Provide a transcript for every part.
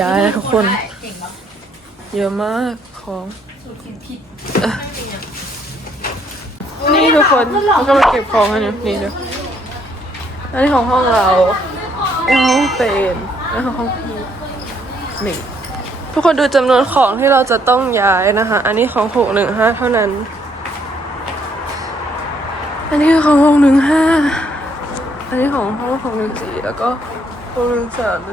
ย้ายแล้วทุกคนเยอะมากของเอ่อนี่ทุกคนเรากำลังเก็บของกันอยู่นี่เดี๋ยวอันนี้ของห้องเราอันนี้ห้องเป็นอันนี้ของห้องพี่นี่ทุกคนดูจำนวนของที่เราจะต้องย้ายนะคะ อันนี้ของหกหนึ่งห้าเท่านั้น อันนี้ของหกหนึ่งห้าอันนี้ของห้องหกหนึ่งสี่แล้วก็ หกหนึ่งสามน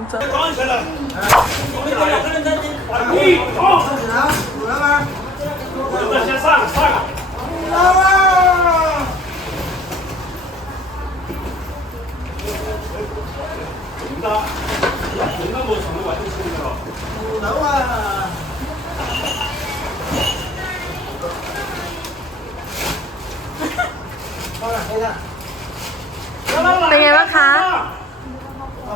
ะ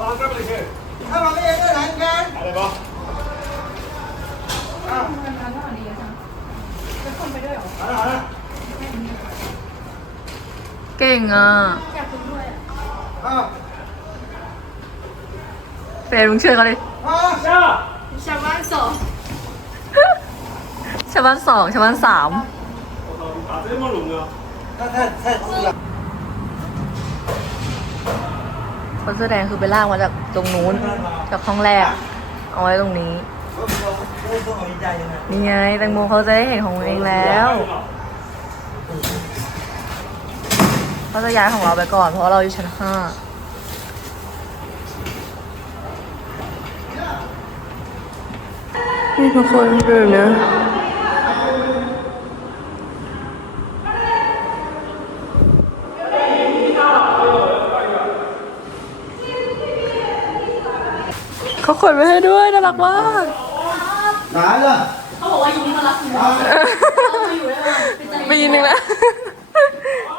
ถ้าเราไม่เองก็ไหนกันอะไรบ้างเก่งอะเฟนมึงเชิญอเขาลยชาวบ้านสองชาวบ้านสองชาวบ้านสาม 아, 셀말로 없 냐? ถ้าถ้ คนเสื้อแดงคือไปลากมาจากตรงนู้นจากห้องแรก เอาไว้ตรงนี้ นี่ไงแตงโมเขาจะได้เห็นของเองแล้วเขาจะย้ายของเราไปก่อน เพราะเราอยู่ชั้นห้านี่ทุกคนดูนะ เขาขนไว้ให้ด้วยน่ารักมาก来了。ปีนึงแล้ว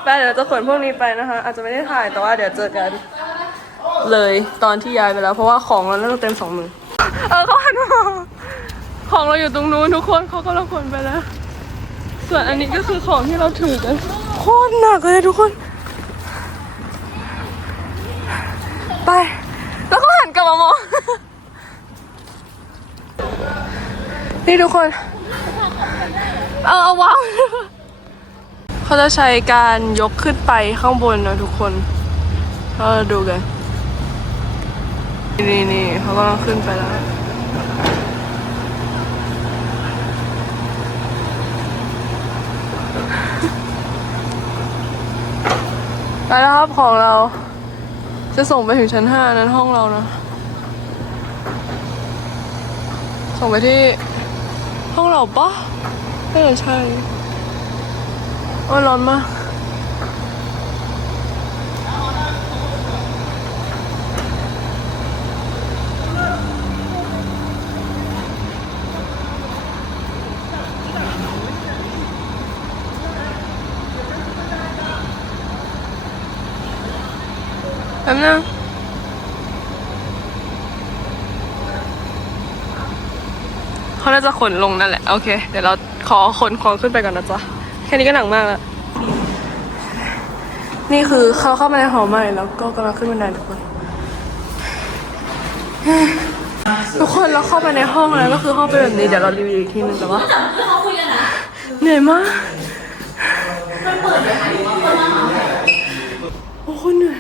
ไปเดี๋ยวจะขนพวกนี้ไปนะคะ อาจจะไม่ได้ถ่ายแต่ว่าเดี๋ยวเจอกัน เลยตอนที่ย้ายไปแล้ว เพราะว่าของเราเริ่มเต็มสองมือ เออเขาหันมาของเราอยู่ตรงนู้นทุกคนเขากำลังขนไปแล้ว ส่วนอันนี้ก็คือของที่เราถือกันโคตรหนักเลยทุกคน ไป แล้วก็หันกลับมามอง นี่ทุกคน เออเอาวางเขาจะใช้การยกขึ้นไปข้างบนนะทุกคนเราดูกันนี่นี่เขากำลังขึ้นไปแล้วไปแล้วครับของเรา จะส่งไปถึงชั้นห้านั้นห้องเรานะ ส่งไปที่ ห้องเราปะน่ใช่โอ้ร้อนมากแป๊บนึง เขาน่าจะขนลงนั่นแหละ โอเค เดี๋ยวเราขอขนของขึ้นไปก่อนนะจ๊ะ แค่นี้ก็หนักมากแล้ว นี่คือเขาเข้ามาในหอใหม่แล้วก็กำลังขึ้นบันไดทุกคน ทุกคนเราเข้าไปในห้องแล้วก็คือห้องเป็นแบบนี้ เดี๋ยวเรารีวิวอีกทีนึงแต่ว่าเหนื่อยมากโอ้โหเหนื่อย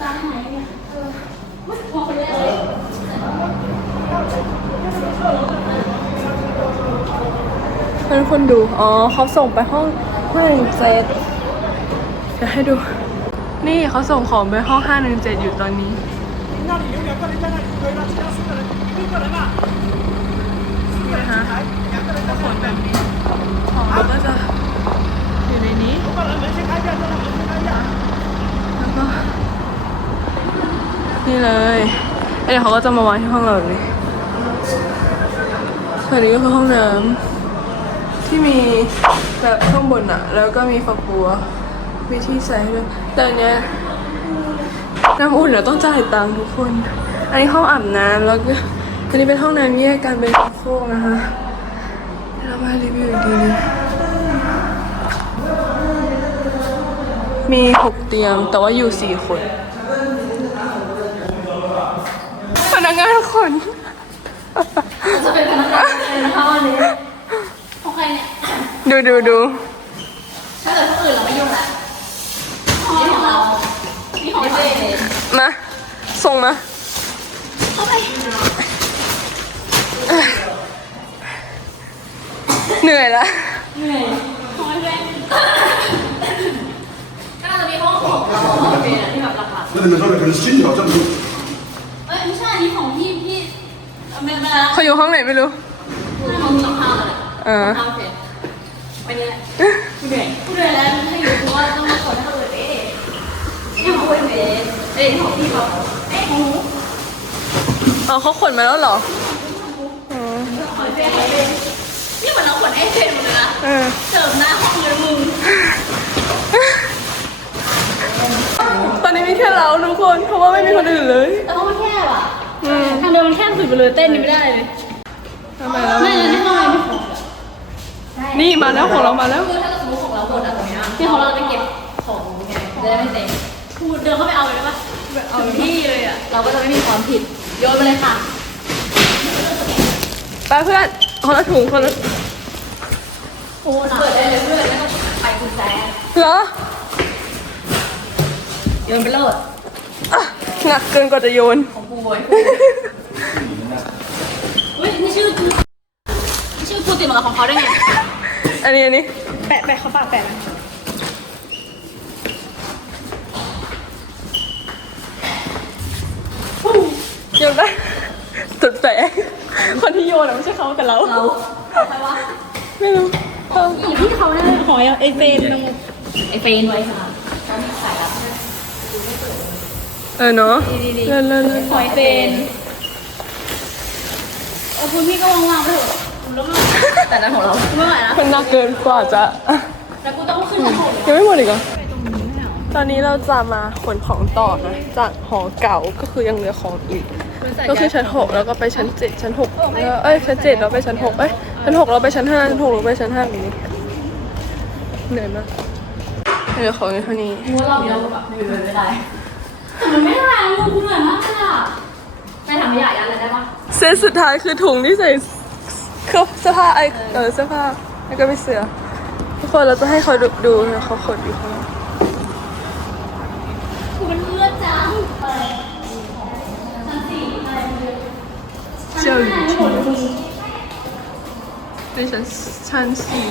ให้ เป็นคนดู อ๋อเขาส่งไปห้องห้าหนึ่งเจ็ดจะให้ดู นี่เขาส่งของไปห้องห้าหนึ่งเจ็ดอยู่ตอนนี้นะคะขนแบบนี้ของก็จะอยู่ในนี้แล้วก็นี่เลยเดี๋ยวเขาก็จะมาวางที่ห้องเราเลย นี้ส่วนนี้ก็คือห้องน้ำที่มีแบบข้างบนอะแล้วก็มีฝักบัวมีที่ใส่ให้ด้วยแต่อันเนี้ยน้ำอุ่นเดี๋ยวต้องจ่ายตังค์ทุกคน อันนี้ห้องอาบน้ำแล้วก็อันนี้เป็นห้องน้ำแยกกันเป็นโค้งนะคะเดี๋ยวเรามารีวิวอีกทีนึงมีหกเตียงแต่ว่าอยู่สี่คน พนักงานขน จะเป็นพนักงานเลยนะคะวันนี้ของใครเนี่ย ดูดูดู ถ้าเกิดคนอื่นเราไม่ยุ่งละนี่ของเรา นี่ของเจเลย มา ส่งมา เข้าไป เหนื่อยละ เหนื่อยของไอ้แว่นก็น่าจะมีห้องของเราของเป็นที่แบบหลัก 那你们上面可能新挑战不？ เขาอยู่ห้องไหนไม่รู้ไม่ของสองข้าวเลยเออข้าวโอเคไปนี่แหละกูเหนื่อยกูเหนื่อยแล้วไม่อยู่เพราะว่าต้องมาขอให้เขาเลยเอ๊ะนี่ของเว้ยเอ๊ะเอ๊ะของพี่เขาเอ๊ะของหนูเอาเขาขนมาแล้วเหรอของเฟนนี่เหมือนเราขนไอ้เฟนหมดเลยนะเออเสิร์ฟหน้าห้องเลยมึงตอนนี้มีแค่เราทุกคน เพราะว่าไม่มีคนอื่นเลยแต่ห้องมันแคบอะอืม ทางเดินมันแคบสุดไปเลยเต้นยังไม่ได้เลยทำไมแล้วไม่เลยที่ห้องเราไม่ขอนี่มาแล้วของเรามาแล้วคือถ้าเราสมมติของเราหมดอะตรงนี้ที่ของเราจะเก็บของไงจะได้ไม่เต็มพูดเดินเข้าไปเอาเลยได้ปะเอาที่เลยอะเราก็จะไม่มีความผิดโยนไปเลยค่ะไปเพื่อนคนละถุงคนละโอ้เปิดได้เลยเพื่อนไม่ต้องไปกุญแจเหรอโยนไปโลดอะ หนักเกินกว่าจะโยน ของกูบอยเฮ้ยนี่ชื่อกูนี่ชื่อกูติดมากับของเขาได้ไงอันนี้อันนี้แปะแปะเขาปากแปะโยนได้จุดแปะคนที่โยนอะไม่ใช่เขาแต่เราเราใครวะไม่รู้เอออีพี่เขาเนี่ยขอไอเฟนนงไอเฟนไว้ค่ะเขามีสายลับ เออเนาะเล่นเล่นเล่นขอไอเฟนเออคุณพี่ก็วางๆไปเถอะคุณรู้ไหมแต่นั้นของเราไม่ไหวแล้วมันหนักเกินกว่าจะแต่กูต้องขึ้นชั้นหกยังไม่หมดอีกเหรอตอนนี้เราจะมาขนของต่อนะจากหอเก่าก็คือยังเหลือของอีก ก็คือชั้นหกแล้วก็ไปชั้นเจ็ดชั้นหกแล้วเอ้ยชั้นเจ็ดแล้วไปชั้นหกเอ้ยชั้นหกเราไปชั้นห้าชั้นหกเราไปชั้นห้าแบบนี้เหนื่อยมากเหลือของอยู่เท่านี้กูว่าเราเราแบบไม่เลยไม่ได้ แต่มันไม่ได้ลูกกูเหนื่อยมากเลยอะไม่ทำไม่อยากยันเลยได้ปะเซตสุดท้ายคือถุงที่ใส่เครื่องเสื้อผ้าไอเออเสื้อผ้าแล้วก็ไม่เสื้อทุกคนเราจะให้เขาดูดูนะเขาขนอยู่ข้างนอกกูเป็นเลือดจังชั้นสี่อะไรเจ้าอยู่ที่ในชั้นชั้นสี่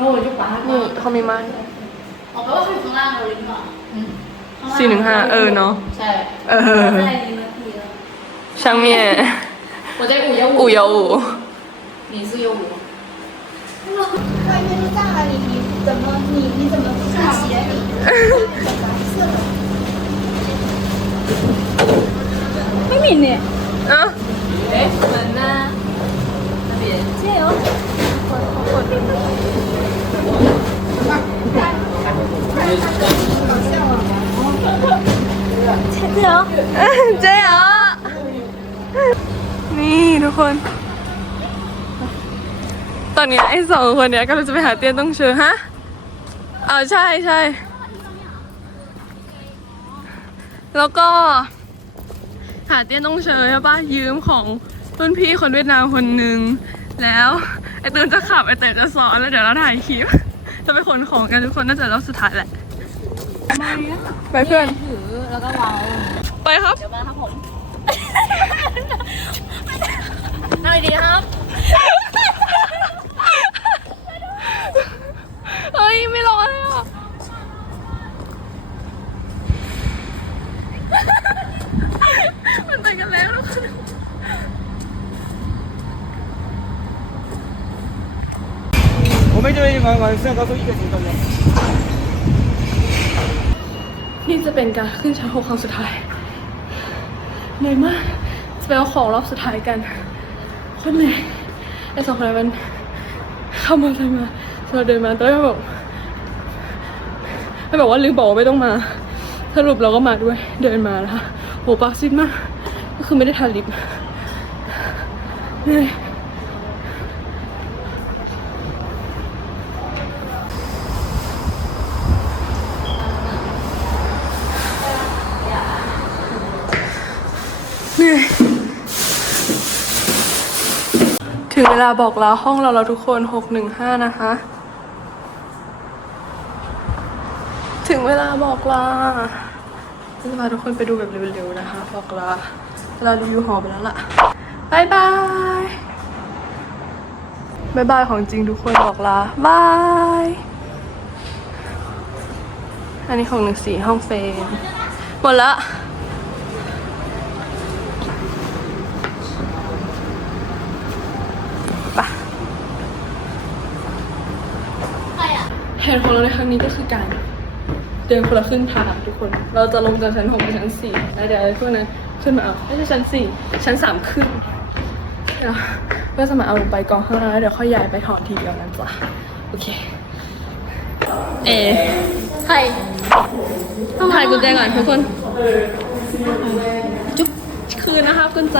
ทุกคน โอ้ยจุ๊บปาก นี่เขามีไม้ ออกไปว่าขึ้นข้างล่างเลยดีกว่า สี่หนึ่งห้าเออเนาะ ใช่ เออ ได้ดีนาทีแล้ว ช่างเมีย 我在五幺五， อู่ยาอู่ 你是幺五。外面都炸了你，你怎么你你怎么不穿鞋？你怎么色的？ไม่มีเนี่ย อ่ะ เอ๊ะเหมือนนะ那边加油 加油เจ๊อ๋อนี่ทุกคน ตอนนี้ไอ้สองคนเนี้ยกำลังจะไปหาเตียนต้องเชิญฮะอ่าใช่ใช่ แล้วก็ หาเตี้ยนต้องเชยใช่ปะยืมของรุ่นพี่คนเวียดนามคนหนึ่งแล้วไอเตือนจะขับไอเต๋อจะสอนแล้วเดี๋ยวเราถ่ายคลิป จะไปขนของกันทุกคนน่าจะรอบสุดท้ายแหละ ไปเพื่อน ถือแล้วก็วางไปครับ เดี๋ยวมาครับผมเอาดีครับ เฮ้ย ไม่ร้อนเลยอะ มันไปกันแล้วทุกคน มามาเสื้อเขาสู้อีกสิตรงนี้นี่จะเป็นการขึ้นชั้นหกครั้งสุดท้ายเหนื่อยมากจะไปเอาของรอบสุดท้ายกันคนเหนื่อยไอ้สองคนนั้นมันเข้ามาใช่มาเราเดินมาตอนแรกบอกไม่บอกว่าลืมบอกไม่ต้องมา สรุปเราก็มาด้วย เดินมาแล้วโหปากซิดมาก ก็คือไม่ได้ทาลิปเหนื่ย ถึงเวลาบอกลาห้องเราแล้วทุกคนหกหนึ่งห้านะคะ ถึงเวลาบอกลาจะพาทุกคนไปดูแบบเร็วๆนะคะ บอกลาเรารีวิวหอไปแล้วล่ะบายบายบายบายของจริงทุกคนบอกลาบาย อันนี้ของหนึ่งสีห้องเฟรมหมดละไปะ นของเราในครั้งนี้ก็คือการเดินคนละครึ่งทางทุกคน เราจะลงจากชั้นหกไปชั้นสี่แล้วเดี๋ยวไอ้พวกนั้นขึ้นมาเอาไม่ใช่ชั้นสี่ชั้นสามขึ้นเพื่อจะมาเอาลงไปกองข้างล่างแล้วเดี๋ยวค่อยย้ายไปถอนทีเดียวนั้นจ้ะโอเค เอ๋ใครต้องถ่ายกุญแจก่อนทุกคน จุ๊บคืนนะคะกุญแจ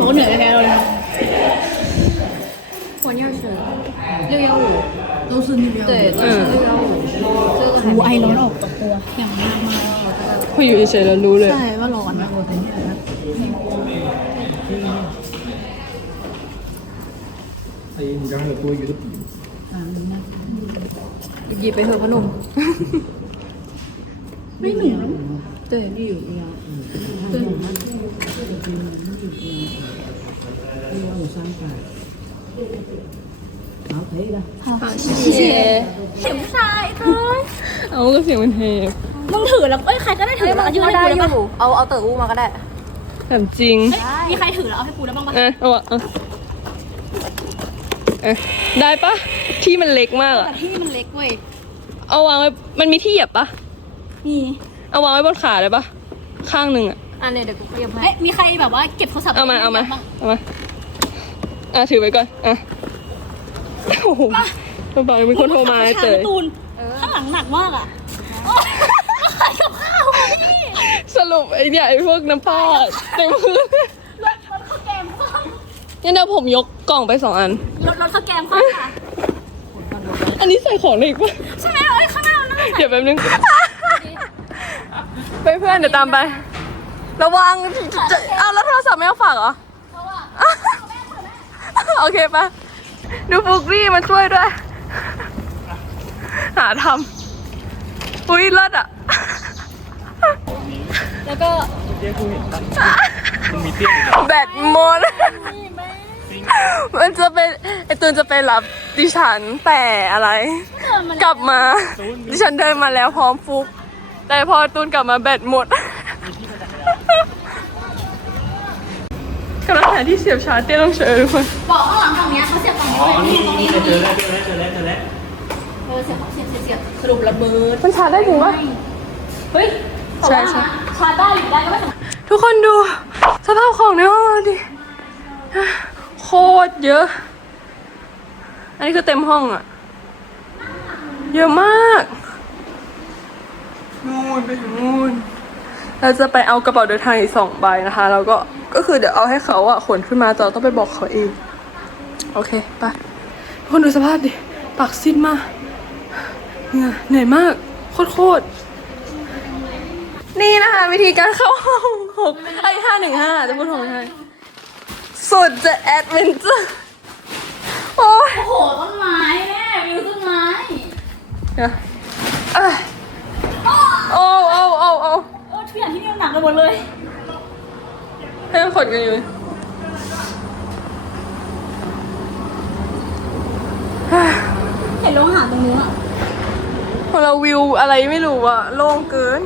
โหเหนื่อยแน่เลย 我那是六幺五，都是六幺五，对，都是六幺五。这个还ไอร้อนออกจากตัวอย่างมากมาก พออยู่เฉยๆแล้วรู้เลย ใช่ว่าร้อนนะ 阿姨，你刚刚有多余的笔。 หยิบไปเถอะพนุ่มไม่หนู对绿有一样对 好谢谢เสียงผู้ชายเธอ เอาก็เสียงมันเทป มึงถือแล้วเอ้ยใครก็ได้ถือแล้วยืนให้ปูได้ปะเอาเอาเต๋ออูมาก็ได้ ถามจริง มีใครถือแล้วเอาให้ปูได้บ้างปะ เอะเอาอะเอาเอะได้ปะที่มันเล็กมากอะ แต่ที่มันเล็กเว้ย เอาวางไว้ มันมีที่เหยียบปะ นี่ เอาวางไว้บนขาได้ปะข้างหนึ่งอะ อันเนี้ยเดี๋ยวกูเตรียมให้มีใครแบบว่าเก็บโทรศัพท์ เอามา เอามา บ้ง เอามา อะถือไว้ก่อน อะ โอ้โหต้องบอกมีคนโทรมาประชเจอตูนข้างหลังหนักมากอะขายกับข้าวอะพี่สรุปไอ้เนี่ยไอ้พวกน้ำปลาเต็มมือรถรถข้าวแกงคว่งั้นเดี๋ยวผมยกกล่องไปสองอันำรถรถข้าวแกงคว่ำค่ะ อันนี้ใส่ของได้อีกปะใช่ไหมเอ้ยข้างหน้ามันน่าใส่เดี๋ยวแป๊บนึงไปเพื่อนเดี๋ยวตามไประวังจะเอาแล้วโทรศัพท์ไม่เอาฝากเหรอ โอเคปะดูฟุกรี่มาช่วยด้วย หาทำอุ้ยเลิศอะ แล้วก็แบตหมด มันจะเป็นไอตูนจะไปรับดิฉันแต่อะไร กลับมา ดิฉันเดินมาแล้วพร้อมฟุก แต่พอตูนกลับมาแบตหมด กำลังหาที่เสียบชาร์จเต้ต้องเชิญทุกคนบอกข้างหลังฝั่งเนี้ยเขาเสียบฝั่งนี้อ๋อไว้นี่ตรงนี้นี่ตรงเจอนี้แล้วเจอแล้วเจอแล้วเจอแล้วเออเสียบเสียบเสียบเสียบสรุประเบิดมันชาร์จได้จริงปะ เฮ้ยใช่ใช่ ชาร์จได้อยู่ได้ก็ไม่สำคัญทุกคนดู สภาพของในห้องดิโคตรเยอะ อันนี้คือเต็มห้องอะเยอะมากนู่นไปถึงนู่นเราจะไปเอากระเป๋าเดินทางอีกสองใบนะคะ แล้วก็ ก็คือเดี๋ยวเอาให้เขาอะขนขึ้นมาแต่เราต้องไปบอกเขาเอง โอเคไปทุกคนดูสภาพดิปากซีดมากเหนื่อยเหนื่อยมาก โคตรโคตรนี่นะคะ วิธีการเข้าห้องหกไอ้ห้าหนึ่งห้าจะพูดถูกไหมคะสุดจะแอดเวนเจอร์โอ้ยโอ้โหต้นไม้แม่วิวต้นไม้เดี๋ยวเอ้ยโอ้โอ้โอ้โอ้เออทุกอย่างที่นี่มันหนักไปหมดเลย ให้มันขดกันอยู่เฮ้ยเห็นโรงอาหารตรงนู้นอะพอเราวิวอะไรไม่รู้อะโล่งเกิน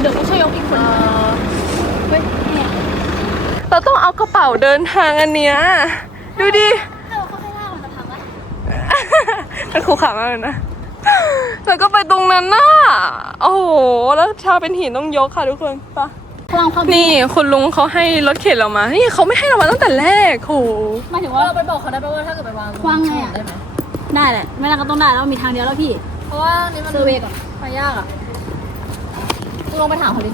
เดี๋ยวก็ช่วยยกอีกคนเฮ้ยเนี่ยเราต้องเอากระเป๋าเดินทางอันเนี้ยดูดิ ถ้าเราเข้าให้ล่างมันจะพังไหมมันคูขามากเลยนะ แล้วก็ไปตรงนั้นน่ะ โอ้โห แล้วชาเป็นหินต้องยกค่ะทุกคนไปะ พลังความนี่คุณลุงเขาให้รถเข็นเรามา นี่เขาไม่ให้เรามาตั้งแต่แรกโหหมายถึงว่าเราไปบอกเขาได้ป่ะว่าถ้าเกิดไปวางวางไงอะได้ไหมได้แหละไม่น่าก็ต้องได้แล้วมีทางเดียวแล้วพี่ เพราะว่านี่มันเซอร์เวย์ก่อน ไปยากอะมึงลองไปถามเขาดิ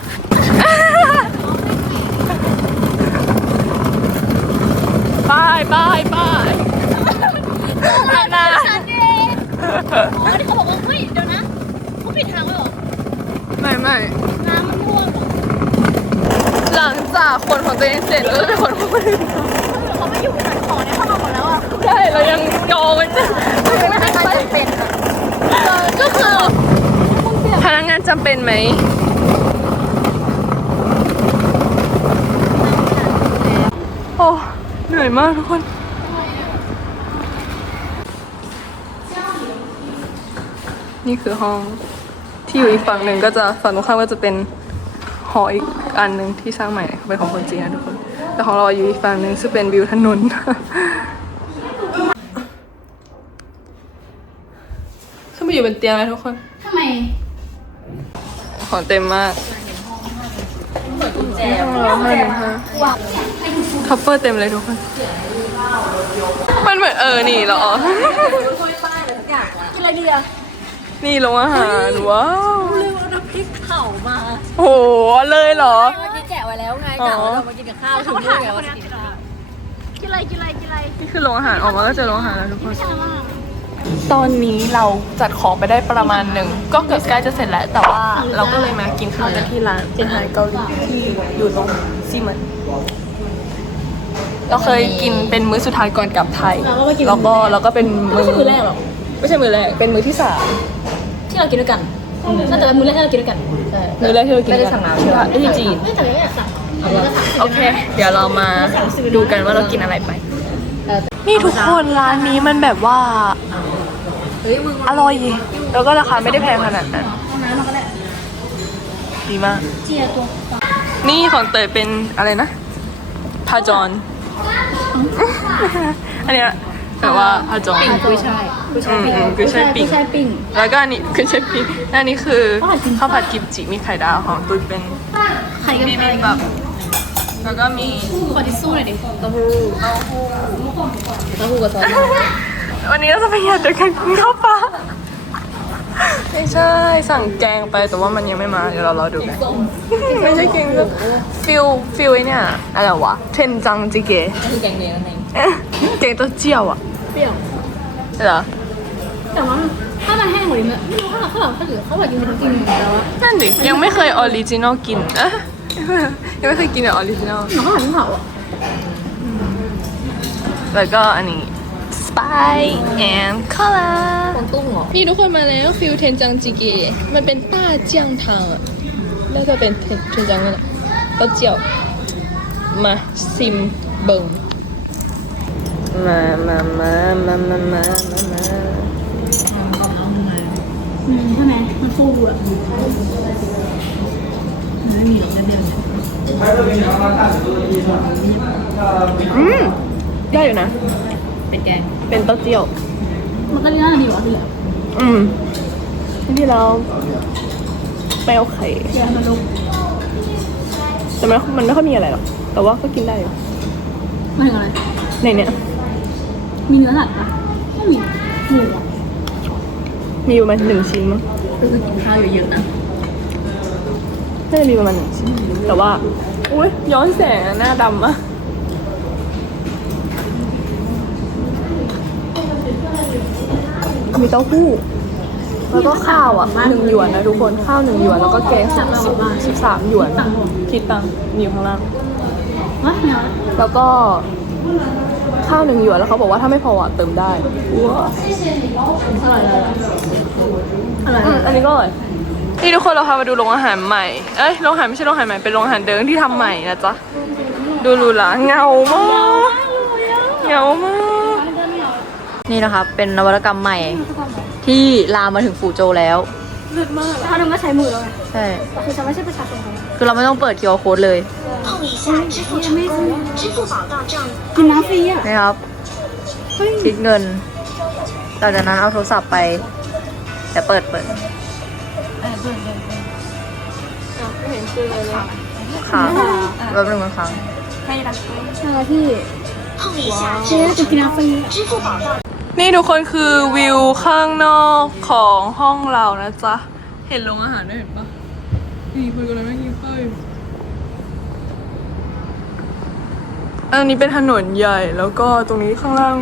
บายบายบายบายนะฉันเองอ๋อที่เขาบอกว่าเฮ้ยเดี๋ยวนะเขาปิดทางไว้เหรอไม่ไม่น้ำมันท่วมเหรอ หลังจากคนของตัวเองเสร็จแล้วก็ไปคนของคนอื่นเขาไม่อยู่ขายของเนี่ยเข้ามาหมดแล้วอะใช่เรายังยอมมันจะไม่ให้เป็นอ่ก็คือพนักงานจำเป็นไหมโอ้เหนื่อยมากทุกคนนี่คือห้องที่อยู่อีกฝั่งหนึ่งก็จะฝั่งตรงข้ามก็จะเป็นหออีก อันหนึ่งที่สร้างใหม่เป็นของคนจีนนะทุกคน แต่ของเราอยู่อีกฝั่งหนึ่งซึ่งเป็นวิวถนนขึ้นมาอยู่บนเตียงเลยทุกคนทำไม ของเต็มมากเราห้าหนึ่งห้าท็อปเปอร์เต็มเลยทุกคน มันเหมือนเออ นี่เหรอกินอะไรดีอะนี่ลงอาหาร ว้าว ลืมเอาน้ำพริกเผามาโหเลยเหรอ เมื่อกี้แกะไว้แล้วไงอ๋อกะว่าเรามากินกับข้าวถึงด้วยไงว่าจะกินอะไรกินอะไรกินอะไรกินอะไรนี่คือโรงอาหารออกมาก็เจอโรงอาหารแล้วทุกคนไม่ใช่มากตอนนี้เราจัดของไปได้ประมาณหนึ่ง ก็เกือบใกล้จะเสร็จแล้ว แต่ว่าเราก็เลยมากินข้าวกันที่ร้านอาหารเกาหลีที่อยู่ตรงซีเหมันเราเคยกินเป็นมื้อสุดท้ายก่อนกลับไทยเราก็มากินแล้วก็แล้วก็เป็นมื้ไม่ใช่มื้อแรกหรอไม่ใช่มื้อแรก เป็นมื้อที่สามที่เรากินด้วยกัน น่าจะเป็นมื้อแรกที่เรากินด้วยกันใช่มื้อแรกที่เรากินไม่ได้สั่งน้ำใช่ปะที่จีนไม่แต่ไม่อยากสั่งเอาไปก็สั่งโอเค เดี๋ยวเรามาดูกันว่าเรากินอะไรไป นี่ทุกคนร้านนี้มันแบบว่าเฮ้ยมึงอร่อย แล้วก็ราคาไม่ได้แพงขนาดนั้นเอาน้ำมาก็ได้ดีมากเจียตัวนี่ของเตยเป็นอะไรนะพาจอนอันเนี้ย แต่ว่าพาจอนปิ่งกุยช่ายกุยอืช่ายมปิ่งอืมกุยช่ายปิ่งกุยช่ายปิ่งแล้วก็อันนี้คือใช่ปีอันนี้คือข้าวผัดกิมจิข้าวผัดกิมจิมีไข่ดาวของตุ้ยเป็นไข่กับบีไข่บิมบับแล้วก็มีขอทิชชู่หน่อยดิเต้าหู้เต้าหู้เต้าหู้กับซอสวันนี้เราจะไปหยัดด้วยกันกินข้าวปลาไม่ใช่สั่งแกงไปแต่ว่ามันยังไม่มาเดี๋ยวเรารอดูกันไม่ใช่แกงก็ฟิลฟิลไอเนี่ยอะไรวะเทนจังจิเกะคือแกงเลียงนั่นเองเอ๊ะแกงเต้าเจี้ยวอะเปรี้ยวเหรอ แต่ว่าถ้ามันแห้งกว่านี้มันไม่รู้ข้าวข้าวข้าวหรือข้าวผัดกินมันกินแต่ว่านั่นดิยังไม่เคยออริจินอลกินเอ๊ะยังไม่เคยกินแบบออริจินอล หนูข้าวผัดเผาอะแล้วก็อันนี้ Spice and Color กวางตุ้งเหรอนี่ทุกคนมาแล้วฟิลเทนจังจิเกะมันเป็นต้าเจียงทางอะน่าจะเป็นเทนเทนจังนั่นแหละเต้าเจี้ยว มาซิมเบิง มามามามามามามามาอืมใช่ไหมมันฟูอะไม่มีหรอกเดิมอืมได้อยู่นะ เป็นแกง เป็นเต้าเจี้ยว มันก็เนื้อดีกว่าที่เหลืออืมที่เราไปเอาไข่แกงมันลุกแต่มันมันไม่ค่อยมีอะไรหรอก แต่ว่าก็กินได้อยู่มาถึงอะไรในเนี้ย มีเนื้อหลักปะไม่มีหมูอะมีอยู่ประมาณหนึ่งชิ้นมั้งคือกินข้าวเยอะๆนะน่าจะมีประมาณหนึ่งชิ้น แต่ว่า อุ้ยย้อนแสงอะหน้าดำอะมีเต้าหู้ แล้วก็ข้าวอะหนึ่งหยวนนะทุกคน ข้าวหนึ่งหยวน แล้วก็แกงสิบสิบสิบสามหยวน คิดตังค์มีอยู่ข้างล่างวะไม่เอาแล้วก็ ข้าวหนึ่งหยวนแล้วเขาบอกว่าถ้าไม่พออะเติมได้ว้าอร่อยเลยอร่อยอืมอันนี้ก็อร่อยนี่ทุกคนเราพามาดูโรงอาหารใหม่ เอ้ย โรงอาหารไม่ใช่โรงอาหารใหม่ เป็นโรงอาหารเดิมที่ทำใหม่นะจ๊ะ ดูหรูหราเงามากเงามาก นี่นะครับเป็นนวัตกรรมใหม่ ที่ลามมาถึงฟูโจวแล้วถ้าหนึ่งก็ใช้มือแล้วไงใช่ คือฉันไม่ใช่ประชาชนคนคือเราไม่ต้องเปิด QR code เลย 碰一下支付成功，支付宝到账。 กินน้ำฟรีอ่ะ นะครับ คิดเงินต่อจากนั้นเอาโทรศัพท์ไปแต่เปิดเปิดค้างแป๊บนึงมันค้าง ใช่พี่ 碰一下 เจ๊จะกินน้ำฟรี 支付宝到 นี่ทุกคนคือวิวข้างนอกของห้องเรานะจ๊ะ เห็นโรงอาหารด้วยเห็นปะนี่คนกำลังนั่งกินข้าวอยู่ อันนี้เป็นถนนใหญ่แล้วก็ตรงนี้ข้างล่าง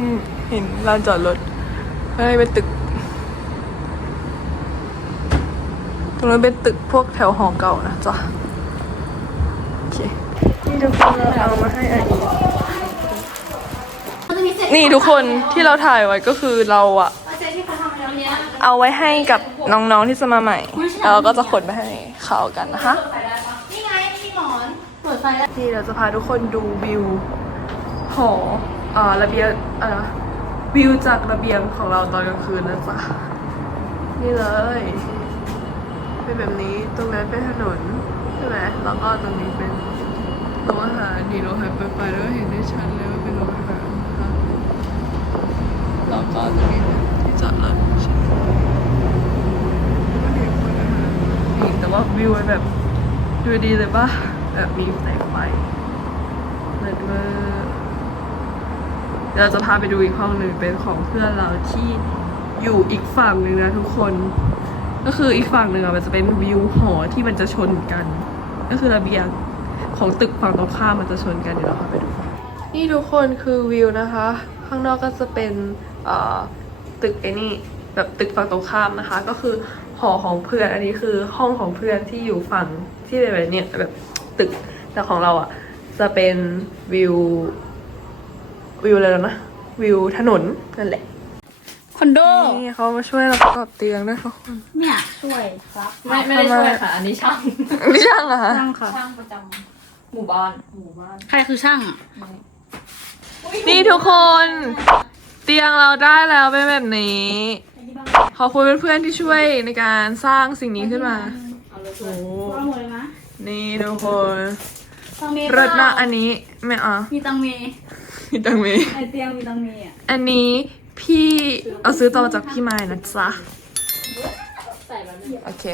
เห็นลานจอดรถข้างในเป็นตึก ตรงนั้นเป็นตึกพวกแถวหอเก่านะจ๊ะโอเคนี่ทุกคนเราเอามาให้อันนี้นี่ทุกคนที่เราถ่ายไว้ก็คือเราอะเอาไว้ให้กับน้องๆที่จะมาใหม่แล้วเราก็จะขนไปให้เขากันนะคะ ที่เราจะพาทุกคนดูวิวหอเอ่อระเบียงเอ่อวิวจากระเบียงของเราตอนกลางคืนนะจ๊ะนี่เลย เป็นแบบนี้ตรงนั้นเป็นถนนใช่ไหมแล้วก็ตรงนี้เป็นโรงอาหารนี่โรงอาหารเปิดไฟแล้วเห็นได้ชัดเลยว่าเป็นโรงอาหารนะคะแล้วก็ตรงนี้เป็นที่จอดรถใช่ไหมก็เห็นคนอาหารนี่แต่ว่าวิวแบบดูดีเลยปะ แบบมีแสงไฟเลิศเวอร์เราจะพาไปดูอีกห้องหนึ่งเป็นของเพื่อนเราที่อยู่อีกฝั่งหนึ่งนะทุกคน ก็คืออีกฝั่งหนึ่งอะมันจะเป็นวิวหอที่มันจะชนกัน ก็คือระเบียงของตึกฝั่งตรงข้ามมันจะชนกันเดี๋ยวเราเข้าไปดู นี่ทุกคนคือวิวนะคะ ข้างนอกก็จะเป็นตึกไอ้นี่แบบตึกฝั่งตรงข้ามนะคะ ก็คือหอของเพื่อนอันนี้คือห้องของเพื่อนที่อยู่ฝั่งที่เป็นแบบเนี้ยแบบ ตึก แต่ของเราอะ จะเป็นวิว วิวอะไรแล้วนะ วิวถนนนั่นแหละ คอนโด นี่เขามาช่วยเราประกอบเตียงด้วยทุกคนเนี่ยช่วยครับไม่ไม่ได้ช่วยค่ะ อันนี้ช่างไม่ช่างเหรอะคะช่างค่ะช่างประจำหมู่บ้านหมู่บ้านใครคือช่างอะนี่ทุกคน เตียงเราได้แล้วเป็นแบบนี้ขอบคุณเพื่อนๆที่ช่วยในการสร้างสิ่งนี้ขึ้นมาโอ้ เอาหมดเลยนะ นี่ทุกคนตังเมเลิศมากอันนี้ไม่เอามีตังเมพี่ตังเมในเตียงมีตังเมอะอันนี้พี่เอาซื้อต่อมาจากพี่ไม้นะจ๊ะ โอเค